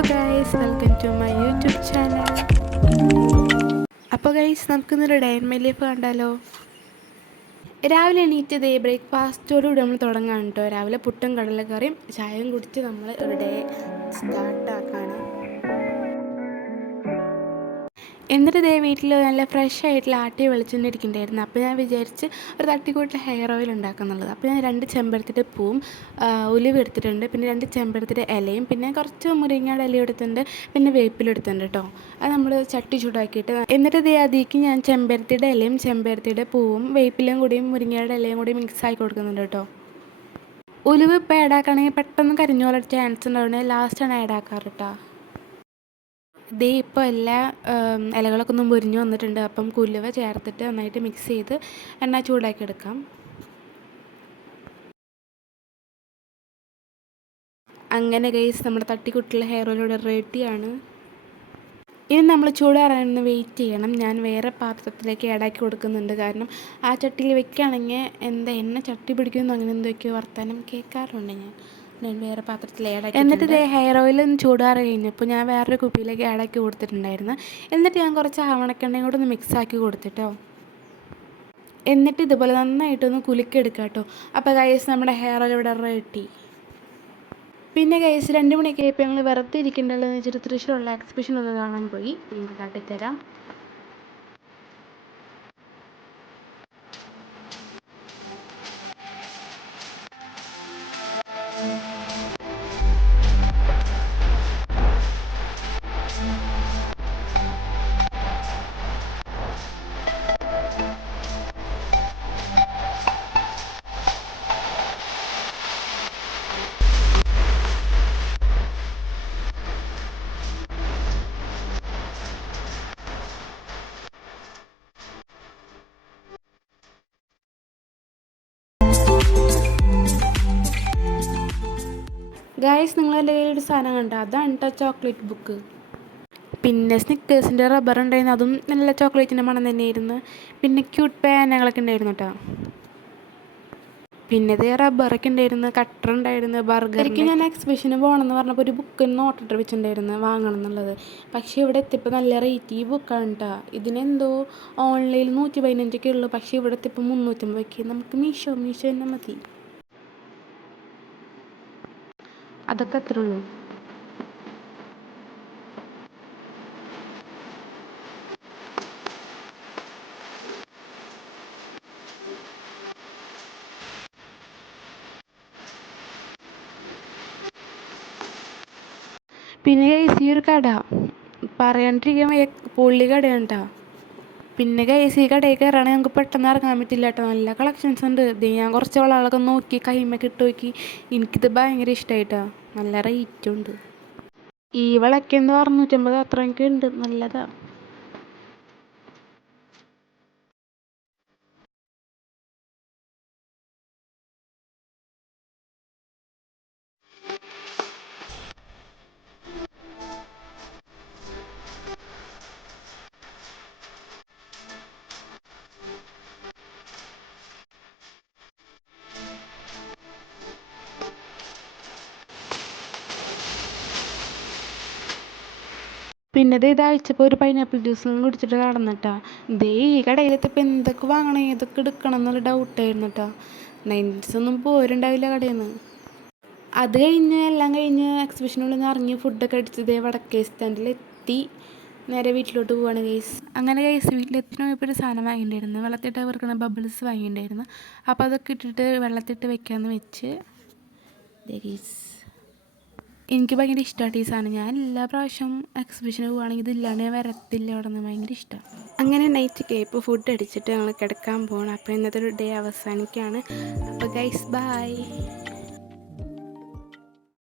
Hello guys, welcome to my YouTube channel. അപ്പോൾ guys, നമുക്കിന്നൊരു day in my life കണ്ടാലോ. രാവിലെ എണീറ്റ് ബ്രേക്ക്ഫാസ്റ്റോടുകൂടി നമ്മൾ തുടങ്ങാണ് കേട്ടോ. രാവിലെ പുട്ടും കടലക്കറിയും ചായയും കുടിച്ച് നമ്മൾ ഒരു ഡേ സ്റ്റാർട്ടാക്കാണ്. എന്നിട്ട് വീട്ടിൽ നല്ല ഫ്രഷ് ആയിട്ടുള്ള ആട്ടിയ വെളിച്ചെണ്ണ ഇരിക്കുന്നുണ്ടായിരുന്നു. അപ്പോൾ ഞാൻ വിചാരിച്ച് ഒരു തട്ടിക്കൂട്ടിൽ ഹെയർ ഓയിൽ ഉണ്ടാക്കുന്നുള്ളത്. അപ്പോൾ ഞാൻ 2 ചെമ്പരത്തിൻ്റെ പൂവും ഉലുവ എടുത്തിട്ടുണ്ട്, പിന്നെ 2 ചെമ്പരത്തിൻ്റെ ഇലയും, പിന്നെ കുറച്ച് മുരിങ്ങയുടെ ഇല എടുത്തിട്ടുണ്ട്, പിന്നെ വേപ്പിലെടുത്തിട്ടുണ്ട് കേട്ടോ. അത് നമ്മൾ ചട്ടി ചൂടാക്കിയിട്ട് എന്നിട്ട് അതിലേക്ക് ഞാൻ ചെമ്പരത്തിയുടെ ഇലയും ചെമ്പരത്തിയുടെ പൂവും വേപ്പിലയും കൂടിയും മുരിങ്ങയുടെ ഇലയും കൂടി മിക്സ് ആക്കി കൊടുക്കുന്നുണ്ട് കേട്ടോ. ഉലുവ ഇപ്പോൾ ആഡാക്കുകയാണെങ്കിൽ പെട്ടെന്ന് കരിഞ്ഞു പോകാൻ ചാൻസ് ഉണ്ടാവുന്നത് ലാസ്റ്റാണ് ആഡാക്കാറ് കേട്ടോ. ഇപ്പോൾ എല്ലാ ഇലകളൊക്കെ ഒന്ന് മുരിഞ്ഞ് വന്നിട്ടുണ്ട്. അപ്പം ഉലുവ ചേർത്തിട്ട് നന്നായിട്ട് മിക്സ് ചെയ്ത് എണ്ണ ചൂടാക്കി എടുക്കാം. അങ്ങനെ ഗൈസ്, നമ്മുടെ തട്ടിക്കുട്ടിയുള്ള ഹെയർ ഓയിലൂടെ റെഡിയാണ്. ഇനി നമ്മൾ ചൂടാറാനൊന്ന് വെയിറ്റ് ചെയ്യണം. ഞാൻ വേറെ പാത്രത്തിലേക്ക് ആഡാക്കി കൊടുക്കുന്നുണ്ട്. കാരണം ആ ചട്ടിയിൽ വെക്കുകയാണെങ്കിൽ എണ്ണ ചട്ടി പിടിക്കുമെന്നോ അങ്ങനെ എന്തൊക്കെയോ വർത്താനം കേൾക്കാറുണ്ട്. ഞാൻ വേറെ പാത്രത്തിൽ ആഡാക്കി. എന്നിട്ട് ഹെയർ ഓയിൽ ചൂടാറി കഴിഞ്ഞപ്പോൾ ഞാൻ വേറൊരു കുപ്പിയിലേക്ക് ആഡാക്കി കൊടുത്തിട്ടുണ്ടായിരുന്നു. എന്നിട്ട് ഞാൻ കുറച്ച് ആവണക്കെണ്ണയും കൂടെ ഒന്ന് മിക്സാക്കി കൊടുത്തിട്ടോ. എന്നിട്ട് ഇതുപോലെ നന്നായിട്ടൊന്ന് കുലുക്കിയെടുക്കാം കേട്ടോ. അപ്പോൾ ഗൈസ്, നമ്മുടെ ഹെയർ ഓയിൽ ഇവിടെ റെഡി. പിന്നെ ഗൈസ്, 2 മണിയൊക്കെ ആയപ്പോൾ ഞങ്ങൾ വെറുതെ ഇരിക്കേണ്ടതെന്ന് വെച്ചിട്ട് തൃശ്ശൂരുള്ള എക്സിബിഷൻ ഒന്ന് കാണാൻ പോയി. നിങ്ങൾക്ക് കാട്ടിത്തരാം. ഗൈസ്, നിങ്ങളെൻ്റെ കയ്യിലൊരു സാധനം കണ്ടോ? അതാണ് കേട്ടോ ചോക്ലേറ്റ് ബുക്ക്. പിന്നെ സ്നിക്കേഴ്സിൻ്റെ റബ്ബർ ഉണ്ടായിരുന്നു, അതും നല്ല ചോക്ലേറ്റിൻ്റെ മണം തന്നെയായിരുന്നു. പിന്നെ ക്യൂട്ട് പേനകളൊക്കെ ഉണ്ടായിരുന്നു കേട്ടോ. പിന്നെ റബ്ബറൊക്കെ ഉണ്ടായിരുന്നു, കട്ടർ ഉണ്ടായിരുന്നു, ബർഗർ. എനിക്ക് ഞാൻ എക്സിബിഷന് പോകണമെന്ന് പറഞ്ഞപ്പോൾ ഒരു ബുക്കിന് നോട്ടിട്ട് വെച്ചിട്ടുണ്ടായിരുന്നു വാങ്ങണം എന്നുള്ളത്. പക്ഷേ ഇവിടെ എത്തിയപ്പോൾ നല്ല റേറ്റ്. ഈ ബുക്കാണ് കേട്ടോ. ഇതിനെന്തോ ഓൺലൈനിൽ 115 ഉള്ളൂ. പക്ഷേ ഇവിടെ എത്തിയപ്പോൾ 350. നമുക്ക് മീഷോ തന്നെ മതി. അതൊക്കെ അത്രേ ഉള്ളൂ. പിന്നെ ഈ ഒരു കട പറയാണ്ടിരിക്കാൻ പൊള്ളി കടയാണ് കേട്ടോ. പിന്നെ ഈ കടയിൽ കയറുകയാണെങ്കിൽ നമുക്ക് പെട്ടെന്ന് ഇറങ്ങാൻ പറ്റില്ല കേട്ടോ. നല്ല കളക്ഷൻസ് ഉണ്ട്. ഞാൻ കുറച്ച് വളകളൊക്കെ നോക്കി കൈമൊക്കെ ഇട്ട് നോക്കി. എനിക്കിത് ഭയങ്കര ഇഷ്ടമായിട്ടോ. നല്ല റേറ്റും ഉണ്ട്. ഈ വളയ്ക്ക് എന്ന് 650 അത്രയൊക്കെ ഉണ്ട്. നല്ലതാണ്. പിന്നെ ഇതാഴ്ചപ്പോൾ ഒരു പൈനാപ്പിൾ ജ്യൂസ് കുടിച്ചിട്ട് നടന്നിട്ടാ. ഈ കടയിലെത്തിപ്പോൾ എന്തൊക്കെ വാങ്ങണം ഏതൊക്കെ എടുക്കണം എന്നുള്ള ഡൗട്ടായിരുന്നു കേട്ടോ. 90s ഒന്നും പോരുണ്ടാവില്ല കടയിൽ നിന്ന്. അത് എല്ലാം കഴിഞ്ഞ് എക്സിബിഷനുള്ളിൽ നിന്ന് ഇറങ്ങി ഫുഡൊക്കെ അടിച്ച് വടക്കേ സ്റ്റാൻഡിലെത്തി നേരെ വീട്ടിലോട്ട് പോവാണ് ഗൈസ്. അങ്ങനെ ഗൈസ്, വീട്ടിലെത്തിനോ ഇപ്പോൾ ഒരു സാധനം വാങ്ങിയിട്ടുണ്ടായിരുന്നു. വെള്ളത്തിട്ട് വെറുക്കണ ബബിൾസ് വാങ്ങിയിട്ടുണ്ടായിരുന്നു. അപ്പോൾ അതൊക്കെ ഇട്ടിട്ട് വെള്ളത്തിട്ട് വെക്കാമെന്ന് വെച്ച് ഗൈസ്. എനിക്ക് ഭയങ്കര ഇഷ്ടമായിട്ട് ഈ സാധനം. ഞാൻ എല്ലാ പ്രാവശ്യം എക്സിബിഷന് പോവുകയാണെങ്കിൽ ഇതില്ലാണ്ട് ഞാൻ വരത്തില്ല. അവിടെ നിന്ന് ഭയങ്കര ഇഷ്ടമാണ്. അങ്ങനെ നൈറ്റ് കേപ്പ് ഫുഡ് അടിച്ചിട്ട് ഞങ്ങൾ കിടക്കാൻ പോകണം. അപ്പോൾ ഇന്നത്തെ ഒരു ഡേ അവസാനിക്കുകയാണ്. അപ്പോൾ ഗൈസ്, ബൈ.